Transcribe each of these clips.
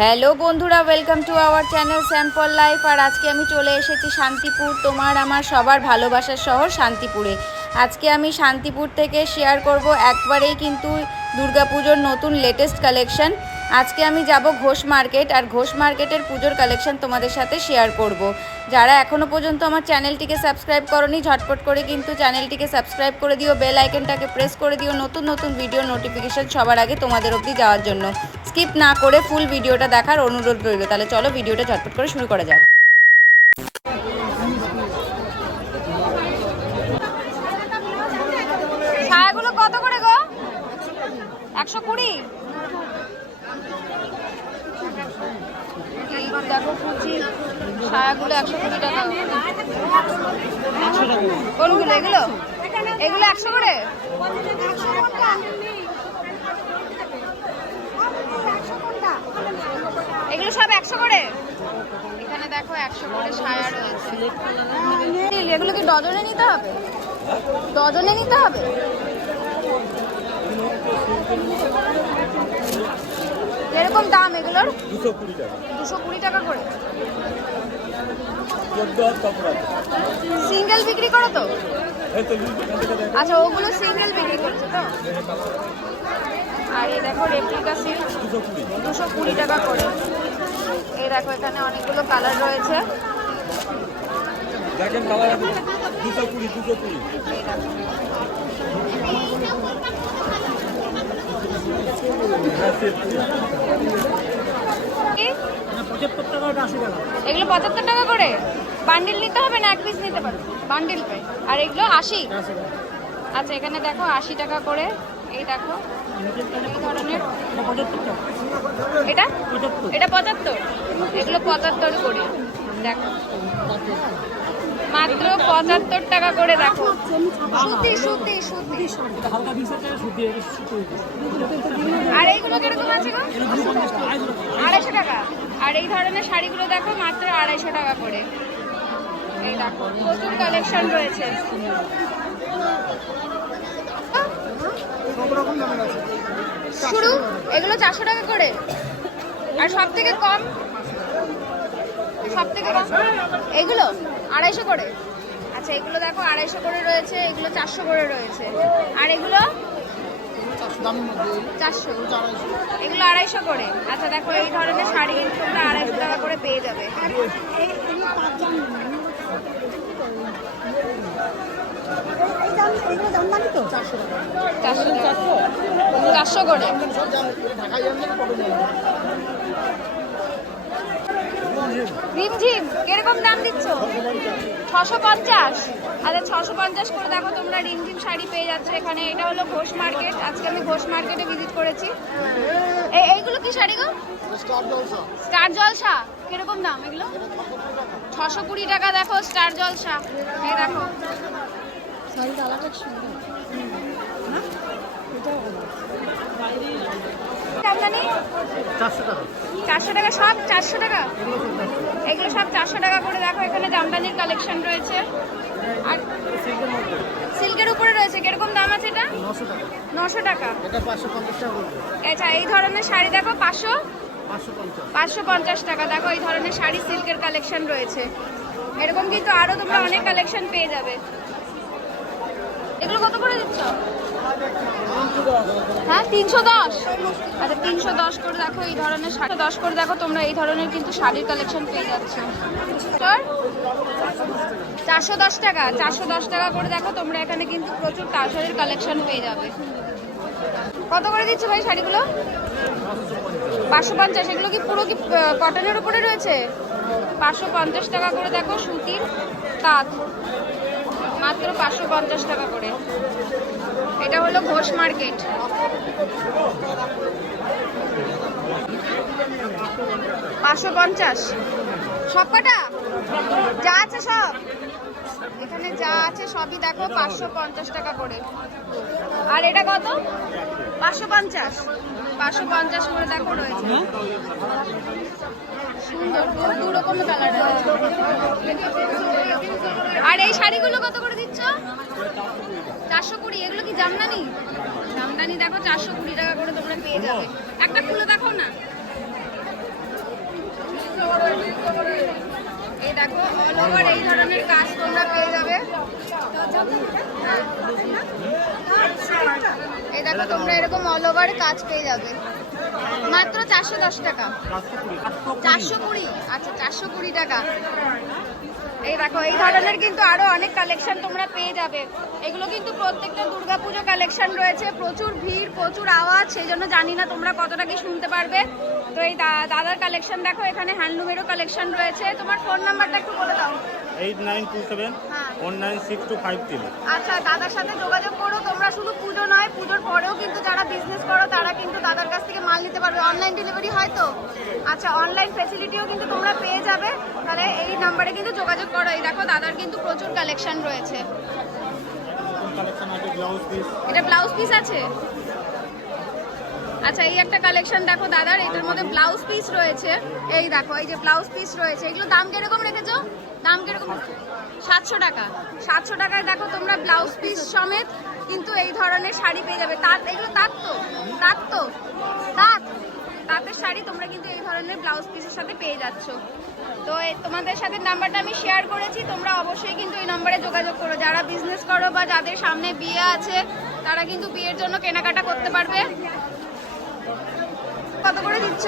Hello বন্ধুরা, welcome to our channel Sample Life. আর আজকে আমি চলে এসেছি শান্তিপুর, তোমার আমার সবার ভালোবাসার শহর শান্তিপুরে। আজকে আমি শান্তিপুর থেকে শেয়ার করব একবারেই কিন্তু দুর্গাপুজোর নতুন লেটেস্ট কালেকশন। আজকে আমি যাব ঘোষ মার্কেট, আর ঘোষ মার্কেটের পুজোর কালেকশন তোমাদের সাথে শেয়ার করব। যারা এখনও পর্যন্ত আমার চ্যানেলটিকে সাবস্ক্রাইব করোনি, ঝটপট করে কিন্তু চ্যানেলটিকে সাবস্ক্রাইব করে দিও, বেল আইকনটাকে প্রেস করে দিও নতুন নতুন ভিডিও নোটিফিকেশন সবার আগে তোমাদের অবধি যাওয়ার জন্য। স্কিপ না করে ফুল ভিডিওটা দেখার অনুরোধ রইল। তাহলে চলো ভিডিওটা ঝটপট করে শুরু করা যাক। ছায়াগুলো কত করে গো? 120। দেখো কুচি ছায়াগুলো 120 টাকা। কোনগুলো? এগুলো এগুলো 100 করে। এগুলো সব 100 করে। এখানে দেখো 100 করে ছায়া রয়েছে। এগুলো কি ডজনে নিতে হবে? ডজনে নিতে হবে। এরকম দাম এগুলোর? 220 টাকা। 220 টাকা করে। সিঙ্গেল বিক্রি করো তো? আচ্ছা, ওগুলো সিঙ্গেল বিক্রি করছে তো। আর এই দেখো রেপ্লিকা সিল্ক 220 টাকা করে। এই দেখো এখানে অনেকগুলো কালার রয়েছে। দেখেন কালার আছে 220। এগুলো 75 টাকা করে। বান্ডিল নিতে হবে না এক পিস নিতে পারো? Bundle pay. আর এগুলো 80। আচ্ছা, এখানে দেখো 80 টাকা করে। এই দেখো এই ধরনের। এটা এটা 75। এগুলো 75 করে। দেখো মাত্র 75 টাকা করে। দেখো সুতি সুতি সুতি। আর এইগুলো কিরকম আছে গো? 250 টাকা। আর এই ধরনের শাড়িগুলো দেখো মাত্র 250 টাকা করে। এই দেখো প্রচুর কালেকশন রয়েছে। শুরু এগুলো 400 টাকা করে। আর সব থেকে কম এগুলো 250 করে। আচ্ছা, এগুলো দেখো 250 করে রয়েছে, এগুলো 400 করে রয়েছে। আর এগুলো 400, এগুলো 250 করে। আচ্ছা দেখো এই ধরনের শাড়ি তোমরা 250 টাকা করে পেয়ে যাবে। 400 করে। রিমঝিম কিরকম দাম দিচ্ছ? 650। আচ্ছা 650 করে। দেখো তোমরা রিমঝিম শাড়ি পেয়ে যাচ্ছ এখানে। এটা হলো ঘোষ মার্কেট। আজকে আমি ঘোষ মার্কেটে ভিজিট করেছি। এইগুলো কি শাড়ি গো? স্টার জলসা। কিরকম দাম এগুলো? 620 টাকা। দেখো স্টার জলসা। এই দেখো জামদানি 400 টাকা। সব 400 টাকা। এগুলো সব 400 টাকা করে। দেখো এখানে জামদানির কালেকশন রয়েছে। আর সিল্কের উপরে রয়েছে। কিরকম দাম আছে এটা? 900 টাকা। আচ্ছা, এই ধরনের শাড়ি দেখো 550 টাকা। দেখো এই ধরনের শাড়ি সিল্কের কালেকশন রয়েছে। এরকম কিন্তু আরো তোমরা অনেক কালেকশন পেয়ে যাবে। এগুলো কত করে দিচ্ছ? হ্যাঁ 310। আচ্ছা 310 করে। দেখো এই ধরনের 10 করে। দেখো তোমরা এই ধরনের কিন্তু শাড়ির কালেকশন পেয়ে যাচ্ছ। 410 টাকা। 410 টাকা করে। দেখো তোমরা এখানে কিন্তু প্রচুর তাঁতের কালেকশন পেয়ে যাবে। কত করে দিচ্ছ ভাই শাড়িগুলো? 550। এগুলো কি পুরো কি কটনের উপরে রয়েছে? 550 টাকা করে। দেখো সুতির তাঁত মাত্র 550 টাকা করে। এটা হলো ঘোষ মার্কেট। 550 সব কটা যা আছে সব এখানে যা আছে সবই দেখো 550 টাকা করে। আর এটা কত? 550 করে। দেখো রয়েছে সুন্দর দু রকমের কালার। আর এই শাড়িগুলো কত করে দিচ্ছ? 420। এগুলো কি জামদানি? জামদানি দেখো 420 টাকা করে তোমরা পেয়ে যাবে। একটা খুলে দেখো না। এই দেখো অল ওভার এই ধরনের কাজ তোমরা পেয়ে যাবে। হ্যাঁ। এই দেখো তোমরা এরকম অল ওভার কাজ পেয়ে যাবে মাত্র 410 টাকা। 420, আচ্ছা 420 টাকা। এই দেখো এই ধরনের কিন্তু আরো অনেক কালেকশন তোমরা পেয়ে যাবে। এগুলো কিন্তু প্রত্যেকটা দুর্গাপুজো কালেকশন রয়েছে, প্রচুর ভিড়, প্রচুর আওয়াজ, সেই জন্য জানি না তোমরা কতটা কি শুনতে পারবে। তো এই দাদার কালেকশন দেখো, এখানে হ্যান্ডলুমেরও কালেকশন রয়েছে। তোমার ফোন নাম্বারটা একটু বলে দাও। 8927196253। আচ্ছা, দাদার সাথে যোগাযোগ করো তোমরা। শুধু পুজো নয়, পুজোর পরেও কিন্তু যারা বিজনেস করো তারা কিন্তু দাদার কাছ থেকে মাল নিতে পারবে। অনলাইন ডেলিভারি হয় তো? আচ্ছা, অনলাইন ফ্যাসিলিটিও কিন্তু তোমরা পেয়ে যাবে। তাহলে এই নাম্বারে কিন্তু যোগাযোগ করো। এই দেখো দাদার কিন্তু প্রচুর কালেকশন রয়েছে। এটা ব্লাউজ পিস আছে। আচ্ছা, এই একটা কালেকশন দেখো দাদার, এটার মধ্যে ব্লাউজ পিস রয়েছে। এই দেখো এই যে ব্লাউজ পিস রয়েছে। এগুলো দাম কিরকম রেখেছো? দাম কিরকম? 700 টাকা। 700 টাকায় দেখো তোমরা ব্লাউজ পিস সমেত কিন্তু এই ধরনের শাড়ি পেয়ে যাবে। এগুলো তাঁতের শাড়ি তোমরা কিন্তু এই ধরনের ব্লাউজ পিসের সাথে পেয়ে যাচ্ছ। তো তোমাদের সাথে নাম্বারটা আমি শেয়ার করেছি, তোমরা অবশ্যই কিন্তু এই নম্বরে যোগাযোগ করো। যারা বিজনেস করো বা যাদের সামনে বিয়ে আছে তারা কিন্তু বিয়ের জন্য কেনাকাটা করতে পারবে। কত করে দিচ্ছ?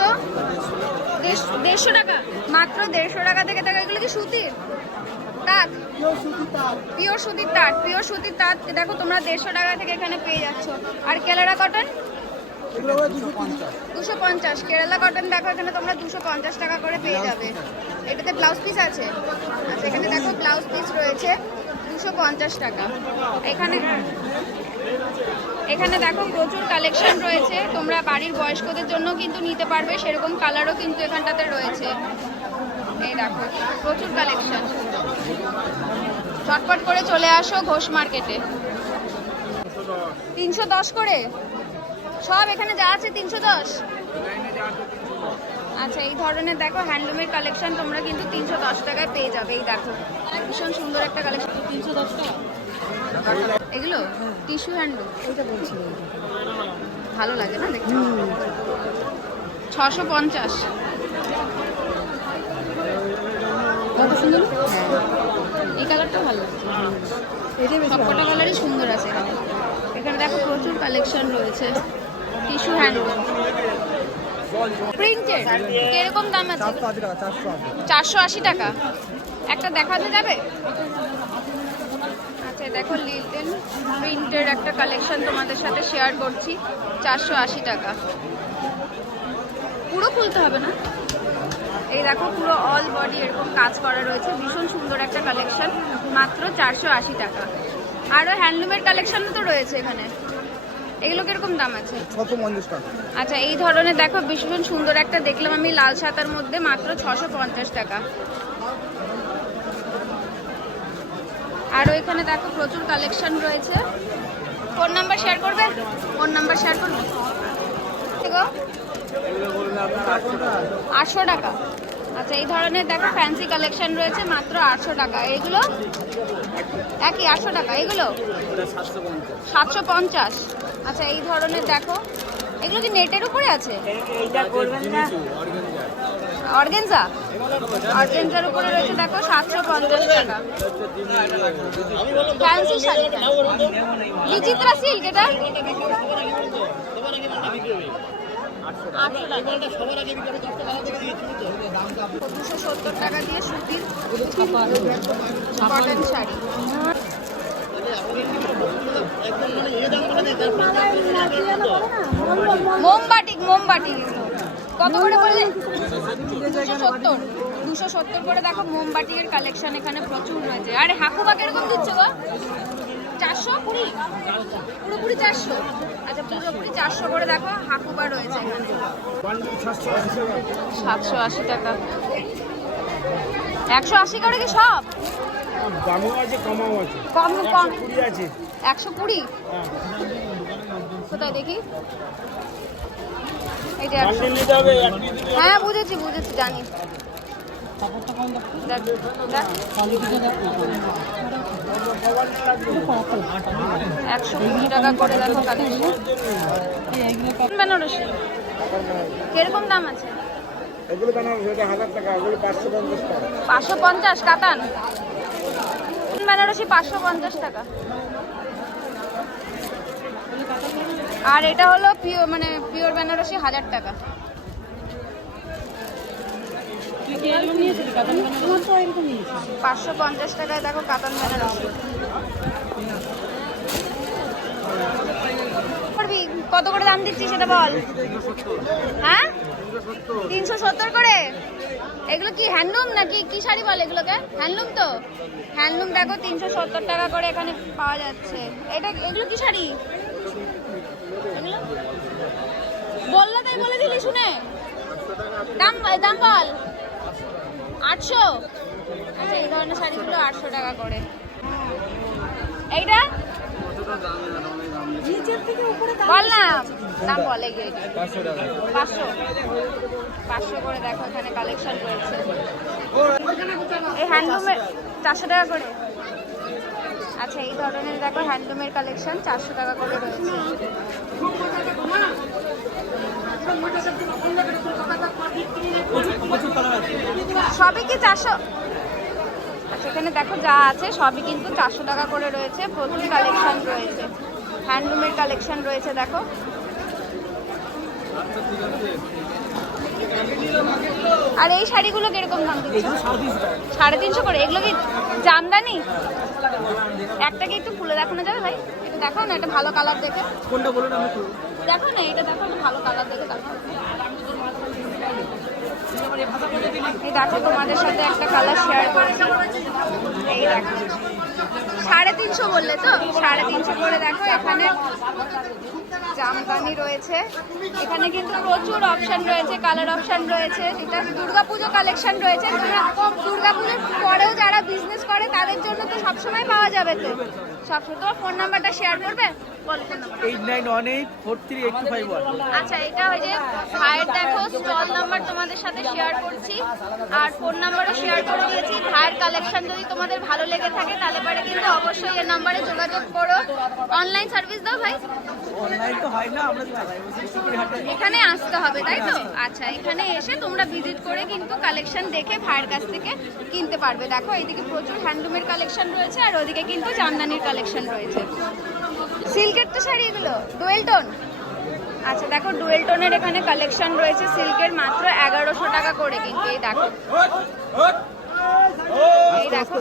150 টাকা। মাত্র 150 টাকা থেকে। দেখো এগুলো কি সুতির তাঁত? পিওর সুতির তাঁত। পিওর সুতির তাঁত দেখো তোমরা 150 টাকা থেকে এখানে পেয়ে যাচ্ছ। আর কেরালা কটন 250। কেরালা কটন দেখো এখানে তোমরা 250 টাকা করে পেয়ে যাবে। এটাতে ব্লাউজ পিস আছে। আচ্ছা, এখানে দেখো ব্লাউজ পিস রয়েছে 250 টাকা। এখানে দেখো প্রচুর কালেকশন রয়েছে, তোমরা বাড়ির বয়স্কদের জন্য কিন্তু নিতে পারবে। সেরকম কালারও কিন্তু এখানটাতে রয়েছে। এই দেখো প্রচুর কালেকশন। চটপট করে চলে আসো ঘোষ মার্কেটে। 310 করে সব এখানে যা আছে 310। আচ্ছা, এই ধরনের দেখো হ্যান্ডলুমের কালেকশন তোমরা কিন্তু 310 টাকায় পেয়ে যাবে। এই দেখো ভীষণ সুন্দর একটা কালেকশন। 310 টাকা এগুলো টিস্যু হ্যান্ডলুম। ভালো লাগে না দেখতে? 650। কত সুন্দর। হ্যাঁ, এই কালারটা ভালো লাগছে। সবকটা কালারই সুন্দর আছে এখানে। এখানে দেখো প্রচুর কালেকশন রয়েছে টিস্যু হ্যান্ডলুম প্রিন্টেড। কিরকম দাম আছে? 480 টাকা। একটা দেখাতে যাবে? আচ্ছা, দেখো লিটল প্রিন্টের একটা কালেকশন তোমাদের সাথে শেয়ার করছি। 480 টাকা। পুরো খুলতে হবে না। এই দেখো পুরো অল বডি এরকম কাজ করা রয়েছে। ভীষণ সুন্দর একটা কালেকশন, মাত্র 480 টাকা। আরও হ্যান্ডলুমের কালেকশন তো রয়েছে এখানে। এগুলো কিরকম দাম আছে? 650 টাকা। আচ্ছা, এই ধরনের দেখো ভীষণ সুন্দর একটা দেখলাম আমি লাল সাদার মধ্যে, মাত্র 650 টাকা। আর এখানে দেখো প্রচুর কালেকশন রয়েছে। ফোন নাম্বার শেয়ার করবে? ফোন নাম্বার শেয়ার করবে? 800 টাকা। আচ্ছা, এই ধরনের দেখো ফ্যান্সি কালেকশন রয়েছে মাত্র 800 টাকা। এগুলো একই 800 টাকা। এগুলো 750। আচ্ছা, এই ধরনের দেখো, এগুলো কি নেটের উপরে আছে? অর্গেনজা। অর্গেনজার উপরে রয়েছে দেখো 750 টাকা। ফ্যান্সি শাড়ি বিচিত্রা সিল্ক। এটা 270 টাকা দিয়ে সুতির কটন শাড়ি। মোমবাটি কত করে বললেন? 270। 270 করে দেখো মোমবাটির কালেকশন এখানে প্রচুর রয়েছে। আরে হাকুবা কিরকম দিচ্ছ গো? 420। পুরোপুরি 400। আচ্ছা, পুরোপুরি 400 করে দেখো হাকুবা রয়েছে এখানে। 780 টাকা। 180 করে কি সব? দামও আছে, কমাও আছে। কম 120 আছে। 120। কোথায় দেখি? এইটা বান্ডিল নিতে হবে। হ্যাঁ, বুঝেছি জানি। দেখ 120 টাকা করে দেখো কালেকশন। বেনারসি কিরকম দাম আছে? এগুলো বেনারসি, এটা 1000 টাকা, ওগুলো 550 টাকা। 550 কাতান বেনারসি 550 টাকা। আর এটা হলো পিওর মানে পিওর বেনারসি 1000 টাকা। 550 টাকায় দেখো কাতান বেনারসি। করবি কত করে দাম দিচ্ছি সেটা বল। হ্যাঁ 370 করে। এগুলো কি হ্যান্ডলুম নাকি কি শাড়ি বলে এগুলোকে? হ্যান্ডলুম তো। হ্যান্ডলুম দেখো 370 টাকা করে এখানে পাওয়া যাচ্ছে। এগুলো কি শাড়ি? এগুলো বললে তাই বলে দিলি শুনে। দাম বল। 800। আচ্ছা এই ধরনের শাড়িগুলো 800 টাকা করে। এইটা বল না দাম বল। 500 টাকা। 500 করে দেখো এখানে কালেকশন রয়েছে। এই হ্যান্ডলুমের 400 টাকা করে। আচ্ছা এই ধরনের দেখো হ্যান্ডলুমের কালেকশন 400 টাকা করে রয়েছে। সবই কি 400? আচ্ছা এখানে দেখো যা আছে সবই কিন্তু 400 টাকা করে রয়েছে। প্রচুর কালেকশন রয়েছে, হ্যান্ডলুমের কালেকশন রয়েছে দেখো। আর এই শাড়িগুলো কিরকম দাম দিচ্ছ? 350 করে। এগুলো কি জামদানি? একটাকে একটু খুলে দেখানো যাবে ভাই? এটা দেখো না, এটা ভালো কালার দেখে। কোনটা বলুন আমি একটু। দেখো না এটা দেখো, একটা ভালো কালার দেখে দেখো। এই দেখো তোমাদের সাথে একটা কালার শেয়ার করছি। এই দেখো 350 বললে তো, 350 করে দেখো। এখানে জামদানি রয়েছে, এখানে কিন্তু প্রচুর অপশন রয়েছে, কালার অপশন রয়েছে। এটা দুর্গাপুজো কালেকশন রয়েছে। দুর্গাপুজোর পরেও যারা বিজনেস করে তাদের জন্য তো সবসময় পাওয়া যাবে। তো সবসময় তোমার ফোন নাম্বারটা শেয়ার করবে? বলো ফোন নাম্বার। 8918438251। আচ্ছা এটা ওই যে ভাইয়ের দেখো স্টল নাম্বার তোমাদের সাথে শেয়ার করছি, আর ফোন নাম্বারও শেয়ার করে দিয়েছি। ভাইয়ের কালেকশন যদি তোমাদের ভালো লেগে থাকে তাহলে পরে কিন্তু অবশ্যই এই নাম্বারে যোগাযোগ করো। অনলাইন সার্ভিস দাও ভাই? অনলাইন তো হয় না, আমরা এখানে আসতে হবে তাই তো? আচ্ছা এখানে এসে তোমরা ভিজিট করে কিন্তু কালেকশন দেখে ভাইয়ের কাছ থেকে কিনতে পারবে। দেখো এইদিকে প্রচুর হ্যান্ডলুমের কালেকশন রয়েছে, আর ওইদিকে কিন্তু জামদানির কালেকশন রয়েছে। সিল্কের তো শাড়ি এগুলো ডুয়েল টোন। আচ্ছা দেখো ডুয়েল টোনের এখানে কালেকশন রয়েছে সিল্কের, মাত্র 1100 টাকা করে। কিন্তু এই দেখো, এই দেখো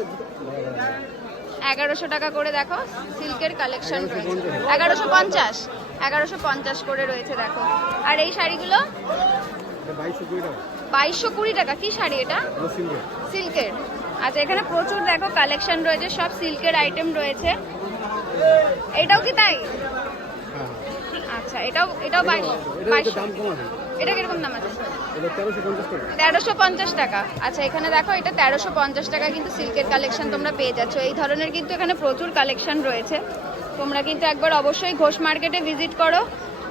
1100 টাকা করে দেখো সিল্কের কালেকশন রয়েছে। 1150 করে রয়েছে দেখো। আর এই শাড়িগুলো 2220 টাকা। কি শাড়ি এটা? সিল্কের। আচ্ছা এখানে প্রচুর দেখো কালেকশন রয়েছে, সব সিল্কের আইটেম রয়েছে। এটাও কি তাই? আচ্ছা এটাও 2200। এটা কিরকম দাম আছে? 1350 টাকা। আচ্ছা এখানে দেখো এটা 1350 টাকা কিন্তু সিল্কের কালেকশন তোমরা পেয়ে যাচ্ছ। এই ধরনের কিন্তু এখানে প্রচুর কালেকশন রয়েছে। তোমরা কিন্তু একবার অবশ্যই ঘোষ মার্কেটে ভিজিট করো।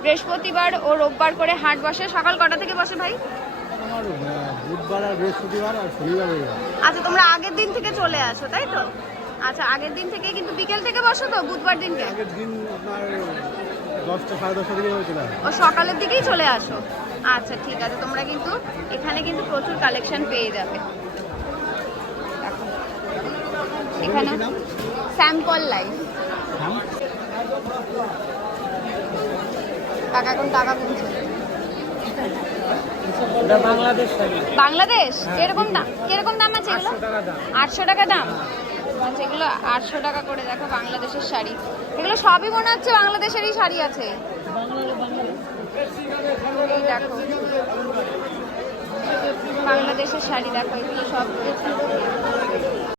বৃহস্পতিবার ও রোববার করে হাট বসে। সকাল কটা থেকে বসে ভাই? বুধবার আর বৃহস্পতিবার আর শনিবার। আচ্ছা তোমরা আগের দিন থেকে চলে আসো তাই তো? আচ্ছা আগের দিন থেকে কিন্তু বিকেল থেকে বসো তো বুধবার দিনকে? আগের দিন আপনার 10টা 10:30 দিকে হয়েছিল। ও সকালের দিকেই চলে আসো। আচ্ছা ঠিক আছে, তোমরা কিন্তু এখানে কিন্তু প্রচুর কালেকশন পেয়ে যাবে। দেখো এখানে স্যাম্পল লাইফ। টাকা এখন টাকা গুনছে। বাংলাদেশ এরকম দাম? কিরকম দাম আছে এগুলো? 800 টাকা দাম। আচ্ছা এগুলো 800 টাকা করে দেখো বাংলাদেশের শাড়ি। এগুলো সবই মনে হচ্ছে বাংলাদেশেরই শাড়ি আছে। এই দেখো বাংলাদেশের শাড়ি দেখো, এগুলো সব